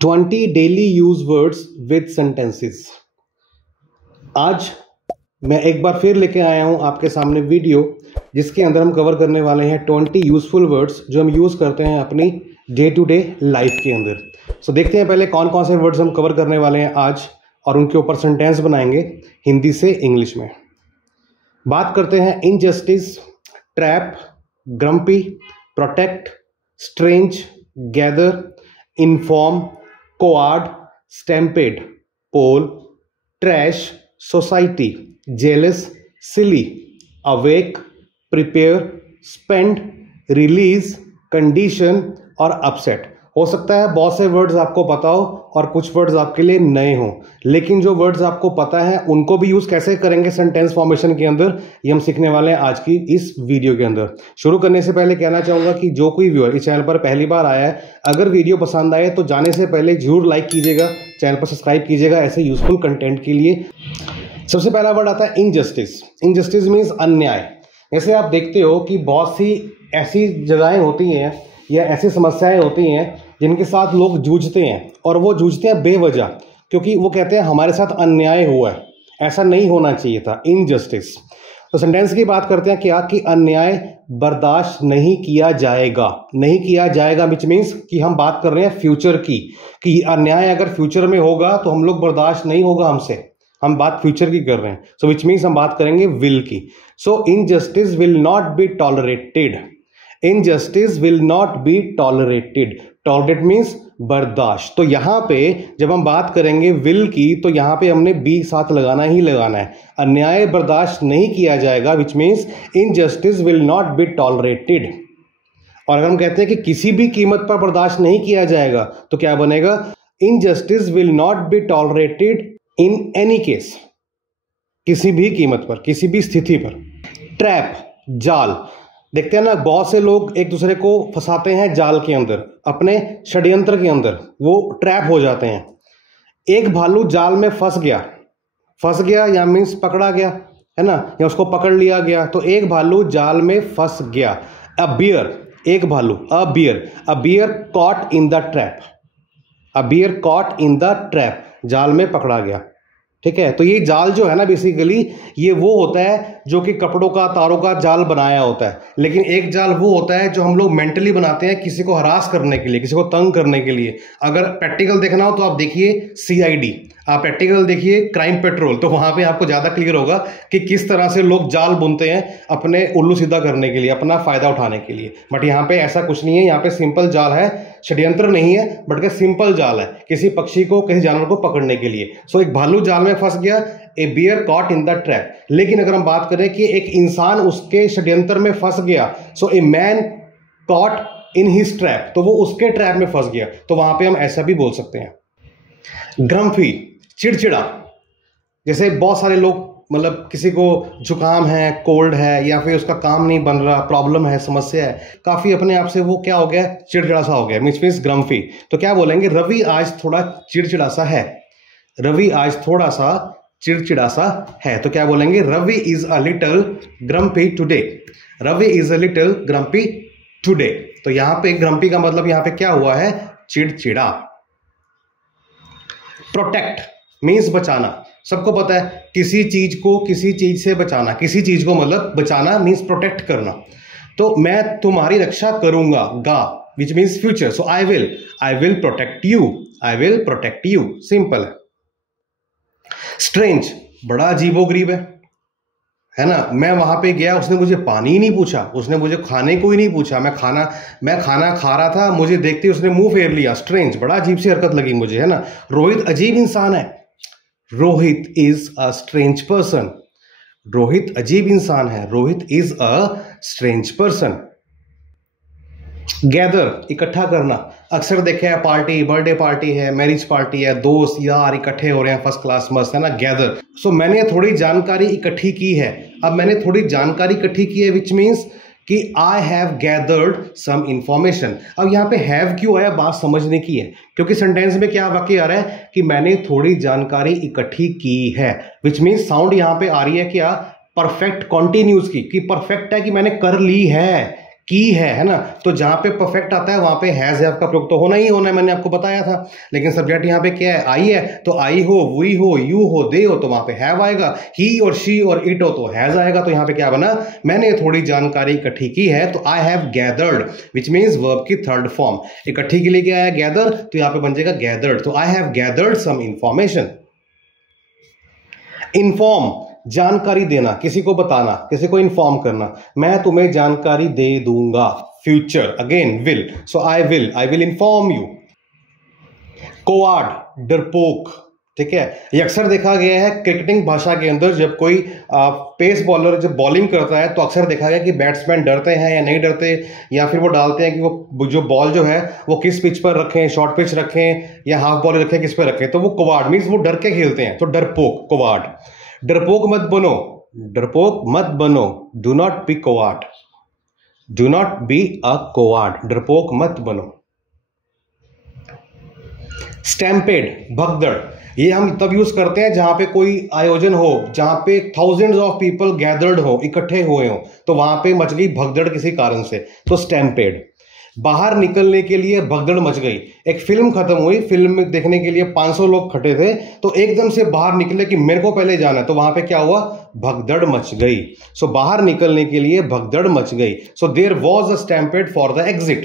20 daily use words with sentences. आज मैं एक बार फिर लेके आया हूं आपके सामने वीडियो जिसके अंदर हम कवर करने वाले हैं 20 यूजफुल वर्ड्स जो हम यूज़ करते हैं अपनी डे टू डे लाइफ के अंदर। सो देखते हैं पहले कौन कौन से वर्ड्स हम कवर करने वाले हैं आज और उनके ऊपर सेंटेंस बनाएंगे हिंदी से इंग्लिश में। बात करते हैं injustice, trap, grumpy, protect, strange, gather, inform, coward, stampede, pole, trash, society, jealous, silly, awake, prepare, spend, release, condition और अपसेट। हो सकता है बहुत से वर्ड्स आपको पता हो और कुछ वर्ड्स आपके लिए नए हों, लेकिन जो वर्ड्स आपको पता है उनको भी यूज कैसे करेंगे सेंटेंस फॉर्मेशन के अंदर, ये हम सीखने वाले हैं आज की इस वीडियो के अंदर। शुरू करने से पहले कहना चाहूंगा कि जो कोई व्यूअर इस चैनल पर पहली बार आया है, अगर वीडियो पसंद आए तो जाने से पहले जरूर लाइक कीजिएगा, चैनल पर सब्सक्राइब कीजिएगा ऐसे यूजफुल कंटेंट के लिए। सबसे पहला वर्ड आता है इनजस्टिस। इनजस्टिस मीन्स अन्याय। जैसे आप देखते हो कि बहुत सी ऐसी जगहें होती हैं या ऐसी समस्याएं होती हैं जिनके साथ लोग जूझते हैं, और वो जूझते हैं बेवजह, क्योंकि वो कहते हैं हमारे साथ अन्याय हुआ है, ऐसा नहीं होना चाहिए था। इनजस्टिस। तो सेंटेंस की बात करते हैं क्या कि अन्याय बर्दाश्त नहीं किया जाएगा। नहीं किया जाएगा विच मीन्स कि हम बात कर रहे हैं फ्यूचर की, कि अन्याय अगर फ्यूचर में होगा तो हम लोग बर्दाश्त नहीं होगा हमसे, हम बात फ्यूचर की कर रहे हैं। सो विच मीन्स हम बात करेंगे विल की। So injustice will not be tolerated. Injustice will not be tolerated. Tolerate means बर्दाश्त। तो यहां पे जब हम बात करेंगे विल की तो यहां पे हमने बी साथ लगाना ही लगाना है। अन्याय बर्दाश्त नहीं किया जाएगा which means injustice will not be tolerated. और अगर हम कहते हैं कि किसी भी कीमत पर बर्दाश्त नहीं किया जाएगा तो क्या बनेगा? Injustice will not be tolerated in any case. किसी भी कीमत पर, किसी भी स्थिति पर। ट्रैप, जाल। देखते हैं ना, बहुत से लोग एक दूसरे को फंसाते हैं जाल के अंदर, अपने षड्यंत्र के अंदर, वो ट्रैप हो जाते हैं। एक भालू जाल में फंस गया या मीन्स पकड़ा गया, है ना, या उसको पकड़ लिया गया। तो एक भालू जाल में फंस गया। अ बियर, एक भालू, a bear caught in the trap. A bear caught in the trap, जाल में पकड़ा गया। ठीक है, तो ये जाल जो है ना बेसिकली ये वो होता है जो कि कपड़ों का, तारों का जाल बनाया होता है। लेकिन एक जाल वो होता है जो हम लोग मेंटली बनाते हैं किसी को हरास करने के लिए, किसी को तंग करने के लिए। अगर प्रैक्टिकल देखना हो तो आप देखिए CID, आप प्रैक्टिकल देखिए क्राइम पेट्रोल, तो वहां पे आपको ज्यादा क्लियर होगा कि किस तरह से लोग जाल बुनते हैं अपने उल्लू सीधा करने के लिए, अपना फायदा उठाने के लिए। बट यहाँ पे ऐसा कुछ नहीं है, यहाँ पे सिंपल जाल है, षड्यंत्र नहीं है, बट के सिंपल जाल है किसी पक्षी को, किसी जानवर को पकड़ने के लिए। सो एक भालू जाल में फंस गया, a bear caught in the trap. लेकिन अगर हम बात करें कि एक इंसान उसके षड्यंत्र में फंस गया, so a man caught in his trap, तो वो उसके ट्रैप में फंस गया, तो वहां पे हम ऐसा भी बोल सकते हैं। ग्रम्फी, चिड़चिड़ा। जैसे बहुत सारे लोग, मतलब किसी को जुकाम है, कोल्ड है, या फिर उसका काम नहीं बन रहा, प्रॉब्लम है, समस्या है, काफी अपने आप से वो क्या हो गया, चिड़चिड़ा सा हो गया, मीन्स ग्रम्फी। तो क्या बोलेंगे? रवि आज थोड़ा चिड़चिड़ा सा है। रवि आज थोड़ा सा चिड़चिड़ा सा है, तो क्या बोलेंगे? Ravi is a little grumpy today. Ravi is a little grumpy today. तो यहां पे ग्रम्पी का मतलब यहां पे क्या हुआ है? चिड़चिड़ा। प्रोटेक्ट मीन्स बचाना। सबको पता है किसी चीज को किसी चीज से बचाना, किसी चीज को मतलब बचाना मीन्स प्रोटेक्ट करना। तो मैं तुम्हारी रक्षा करूंगा, गा which means future. So I will protect you, I will protect you, simple है। स्ट्रेंज, बड़ा अजीबोगरीब है ना। मैं वहां पे गया, उसने मुझे पानी ही नहीं पूछा, उसने मुझे खाने को ही नहीं पूछा, मैं खाना खा रहा था, मुझे देखते ही उसने मुंह फेर लिया। स्ट्रेंज, बड़ा अजीब सी हरकत लगी मुझे, है ना। रोहित अजीब इंसान है। Rohit is a strange person. Rohit अजीब इंसान है। Rohit is a strange person. Gather, इकट्ठा करना। अक्सर देखे है पार्टी, बर्थडे पार्टी है, मैरिज पार्टी है, दोस्त यार इकट्ठे हो रहे हैं, फर्स्ट क्लास मस्त, है ना, गैदर। सो मैंने थोड़ी जानकारी इकट्ठी की है। अब मैंने थोड़ी जानकारी इकट्ठी की है विच मीन्स कि I have gathered some information. अब यहाँ पे हैव क्यों आया, बात समझने की है, क्योंकि सेंटेंस में क्या वाक्य आ रहा है कि मैंने थोड़ी जानकारी इकट्ठी की है, विच मीन्स साउंड यहाँ पे आ रही है क्या, परफेक्ट कॉन्टिन्यूस की, कि परफेक्ट है कि मैंने कर ली है, की है ना। तो जहां पे परफेक्ट आता है वहां पे हैज हैव का प्रयोग तो होना ही होना है, मैंने आपको बताया था। लेकिन सब्जेक्ट यहाँ पे क्या है, आई है, तो आई हो, वी हो, यू हो, दे हो, तो वहां पे हैव आएगा। ही और शी और इट हो तो हैज आएगा। तो यहाँ पे क्या बना, मैंने थोड़ी जानकारी इकट्ठी की है, तो I have gathered which means verb की थर्ड फॉर्म। इकट्ठी के लिए क्या है, गैदर, तो यहाँ पे बन जाएगा गैदर्ड। तो I have gathered some information. Inform, जानकारी देना, किसी को बताना, किसी को इन्फॉर्म करना। मैं तुम्हें जानकारी दे दूंगा। Future again will, so I will inform you. Coward, डरपोक, ठीक है। ये अक्सर देखा गया है क्रिकेटिंग भाषा के अंदर, जब कोई पेस बॉलर जब बॉलिंग करता है तो अक्सर देखा गया कि बैट्समैन डरते हैं या नहीं डरते, या फिर वो डालते हैं कि वो जो बॉल जो है वो किस पिच पर रखें, शॉर्ट पिच रखें या हाफ बॉल रखें, किस पर रखें। तो वो कोवार्ड मीन्स वो डर के खेलते हैं, तो डरपोक, कोवार्ड। डरपोक मत बनो, डरपोक मत बनो, do not be coward, do not be a coward, डरपोक मत बनो। स्टैम्पेड, भगदड़, ये हम तब यूज करते हैं जहां पे कोई आयोजन हो, जहां पे थाउजेंड्स ऑफ पीपल गैदर्ड हो, इकट्ठे हुए हो, तो वहां पे मच गई भगदड़ किसी कारण से, तो स्टैम्पेड। बाहर निकलने के लिए भगदड़ मच गई। एक फिल्म खत्म हुई, फिल्म में देखने के लिए 500 लोग खड़े थे, तो एकदम से बाहर निकले कि मेरे को पहले जाना है, तो वहां पे क्या हुआ, भगदड़ मच गई। सो बाहर निकलने के लिए भगदड़ मच गई। So there was a stampede for the exit,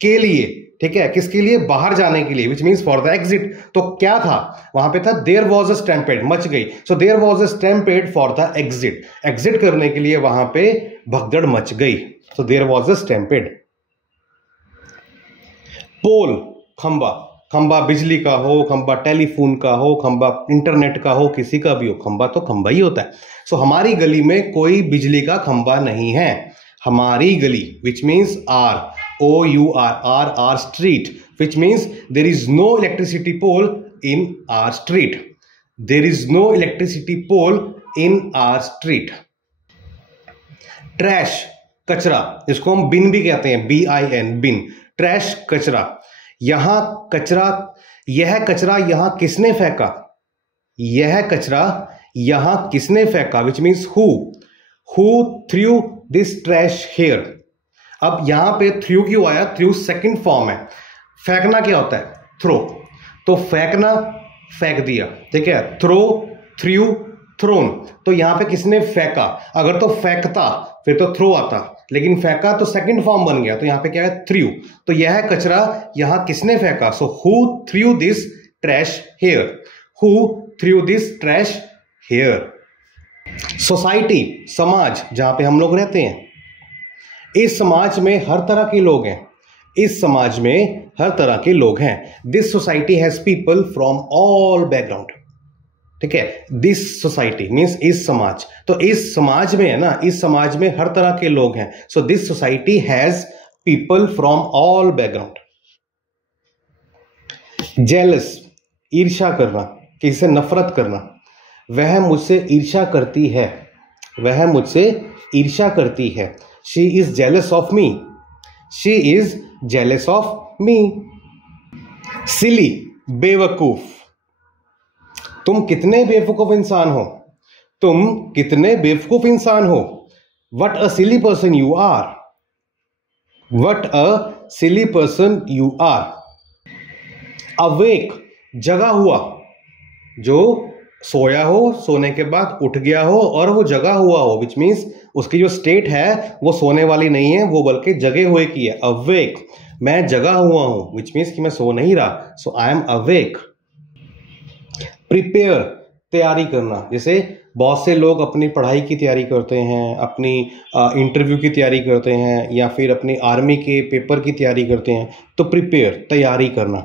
के लिए, ठीक है, किसके लिए, बाहर जाने के लिए, which means for the exit. तो क्या था वहां पे, था देयर वॉज अ स्टैम्पेड, मच गई। So there was a stampede for the exit, exit करने के लिए वहां पे भगदड़ मच गई। So there was a stampede. Pole, खंबा, खंबा बिजली का हो, खंबा टेलीफोन का हो, खंबा इंटरनेट का हो, किसी का भी हो, खंबा तो खंबा ही होता है। सो हमारी गली में कोई बिजली का खंबा नहीं है। हमारी गली, which means our, OUR street, which means there is no electricity pole in our street. There is no electricity pole in our street. Trash, कचरा, इसको हम बिन भी कहते हैं, BIN, बिन। ट्रैश, कचरा। यहां कचरा, यह कचरा यहां किसने फेंका, यह कचरा यहां किसने फेंका, which means who threw this trash here. अब यहां पे थ्रू क्यों आया, थ्रू सेकंड फॉर्म है। फेंकना क्या होता है, थ्रो, तो फेंकना, फेंक दिया, ठीक है। थ्रो, थ्रू, थ्रोन, तो यहां पे किसने फेंका। अगर तो फेंकता फिर तो थ्रो आता, लेकिन फेंका तो सेकंड फॉर्म बन गया, तो यहां पे क्या है, थ्रू। तो यह कचरा यहां किसने फेंका, so who threw this trash here, who threw this trash here. Society, समाज, जहां पे हम लोग रहते हैं। इस समाज में हर तरह के लोग हैं, इस समाज में हर तरह के लोग हैं। This society has people from all background, ठीक है। दिस सोसाइटी मीन्स इस समाज, तो इस समाज में है ना, इस समाज में हर तरह के लोग हैं। So this society has people from all background. Jealous, ईर्ष्या करना, किसी से नफरत करना। वह मुझसे ईर्ष्या करती है, वह मुझसे ईर्ष्या करती है। She is jealous of me. She is jealous of me. Silly, बेवकूफ। तुम कितने बेवकूफ इंसान हो, तुम कितने बेवकूफ इंसान हो। What a silly person you are. What a silly person you are. Awake, जगा हुआ, जो सोया हो, सोने के बाद उठ गया हो और वो जगा हुआ हो, विच मीन्स उसकी जो स्टेट है वो सोने वाली नहीं है, वो बल्कि जगे हुए की है। अवेक, मैं जगा हुआ हूं, विच मीन्स कि मैं सो नहीं रहा, सो आई एम अवेक। प्रिपेयर, तैयारी करना, जैसे बहुत से लोग अपनी पढ़ाई की तैयारी करते हैं, अपनी इंटरव्यू की तैयारी करते हैं, या फिर अपनी आर्मी के पेपर की तैयारी करते हैं, तो प्रिपेयर, तैयारी करना।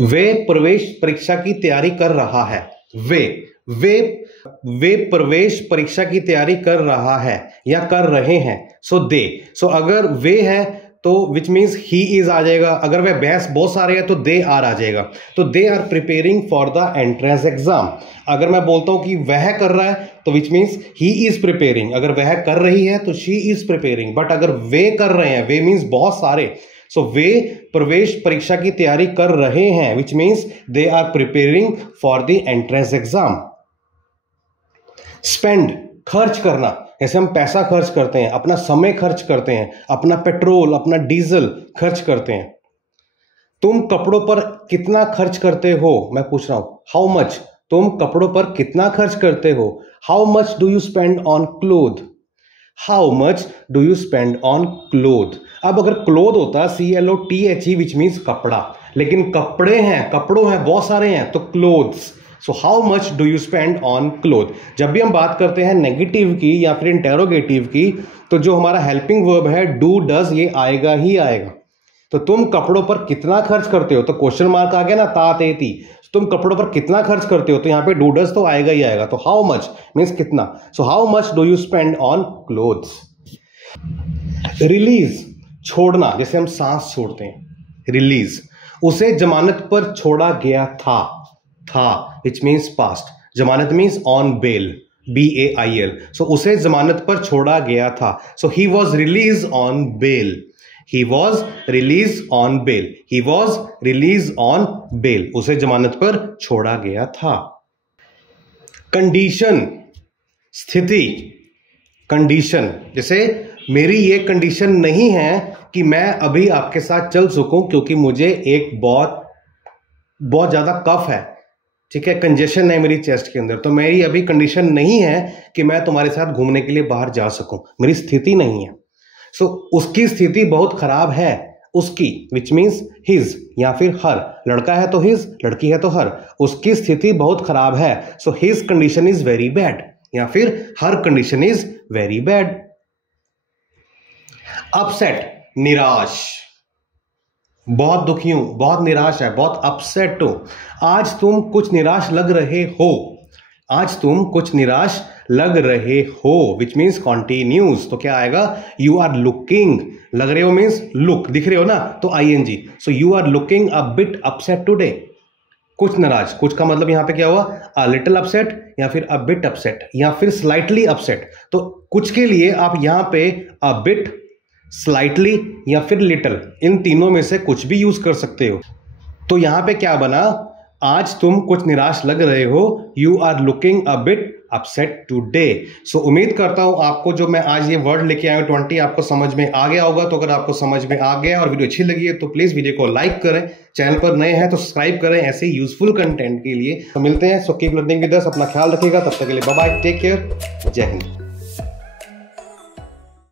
वे प्रवेश परीक्षा की तैयारी कर रहा है, वे प्रवेश परीक्षा की तैयारी कर रहा है या कर रहे हैं, सो दे। सो अगर वे है तो विच मीन्स ही इज आ जाएगा, अगर वह बहस बहुत सारे हैं तो दे आर आ जाएगा। तो they are preparing for the entrance exam. अगर मैं बोलता हूं कि वह कर रहा है तो which means he is preparing, अगर वह कर रही है तो शी इज प्रिपेयरिंग। बट अगर वे कर रहे हैं, वे मीन्स बहुत सारे, सो वे प्रवेश परीक्षा की तैयारी कर रहे हैं, which means they are preparing for the entrance exam. Spend, खर्च करना, जैसे हम पैसा खर्च करते हैं, अपना समय खर्च करते हैं, अपना पेट्रोल, अपना डीजल खर्च करते हैं। तुम कपड़ों पर कितना खर्च करते हो, मैं पूछ रहा हूं, हाउ मच, तुम कपड़ों पर कितना खर्च करते हो। How much do you spend on cloth, how much do you spend on cloth. अब अगर क्लोथ होता CLOTHE विच मीन्स कपड़ा, लेकिन कपड़े हैं, कपड़ों हैं बहुत सारे हैं, तो clothes. So how much do you spend on cloth. जब भी हम बात करते हैं नेगेटिव की या फिर इंटेरोगेटिव की, तो जो हमारा हेल्पिंग वर्ब है डू डज, ये आएगा ही आएगा। तो तुम कपड़ों पर कितना खर्च करते हो, तो क्वेश्चन मार्क आ गया ना, ता ते ती। तुम कपड़ों पर कितना खर्च करते हो, तो यहां पे डू डज तो आएगा ही आएगा। तो हाउ मच मीन्स कितना। So how much do you spend on clothes. Release, छोड़ना, जैसे हम सांस छोड़ते हैं, रिलीज। उसे जमानत पर छोड़ा गया था विच मीन्स पास्ट। जमानत मीन्स ऑन बेल, BAIL। सो उसे जमानत पर छोड़ा गया था। So he was release on bail, he was released on bail, he was released on bail। उसे जमानत पर छोड़ा गया था। कंडीशन, स्थिति, कंडीशन, जैसे मेरी ये कंडीशन नहीं है कि मैं अभी आपके साथ चल सकूं क्योंकि मुझे एक बहुत ज्यादा कफ है, ठीक है, कंजेशन है मेरी चेस्ट के अंदर, तो मेरी अभी कंडीशन नहीं है कि मैं तुम्हारे साथ घूमने के लिए बाहर जा सकूं, मेरी स्थिति नहीं है। सो उसकी स्थिति बहुत खराब है, उसकी, विच मीन्स हिज या फिर हर। लड़का है तो हिज, लड़की है तो हर। उसकी स्थिति बहुत खराब है, so his condition is very bad या फिर her condition is very bad. Upset, निराश, बहुत दुखी हूं, बहुत निराश है, बहुत अपसेट हो। आज तुम कुछ निराश लग रहे हो, आज तुम कुछ निराश लग रहे हो, विच मीन्स कॉन्टिन्यूस। तो क्या आएगा, यू आर लुकिंग, लग रहे हो मीन्स लुक, दिख रहे हो ना, तो ING। So you are looking a bit upset today, कुछ नाराज, कुछ का मतलब यहां पे क्या हुआ, अ लिटिल अपसेट या फिर अ बिट अपसेट या फिर स्लाइटली अपसेट। तो कुछ के लिए आप यहां पे अ बिट, स्लाइटली या फिर लिटिल, इन तीनों में से कुछ भी यूज कर सकते हो। तो यहां पे क्या बना, आज तुम कुछ निराश लग रहे हो, you are looking a bit upset today. So उम्मीद करता हूं आपको जो मैं आज ये वर्ड लेके आया हूं 20 आपको समझ में आ गया होगा। तो अगर आपको समझ में आ गया और वीडियो अच्छी लगी है तो प्लीज वीडियो को लाइक करें, चैनल पर नए हैं तो सब्सक्राइब करें ऐसे यूजफुल कंटेंट के लिए। तो मिलते हैं, so keep learning with us, अपना ख्याल रखिएगा, तब तक के लिए बाय बाय, टेक केयर, जय हिंद।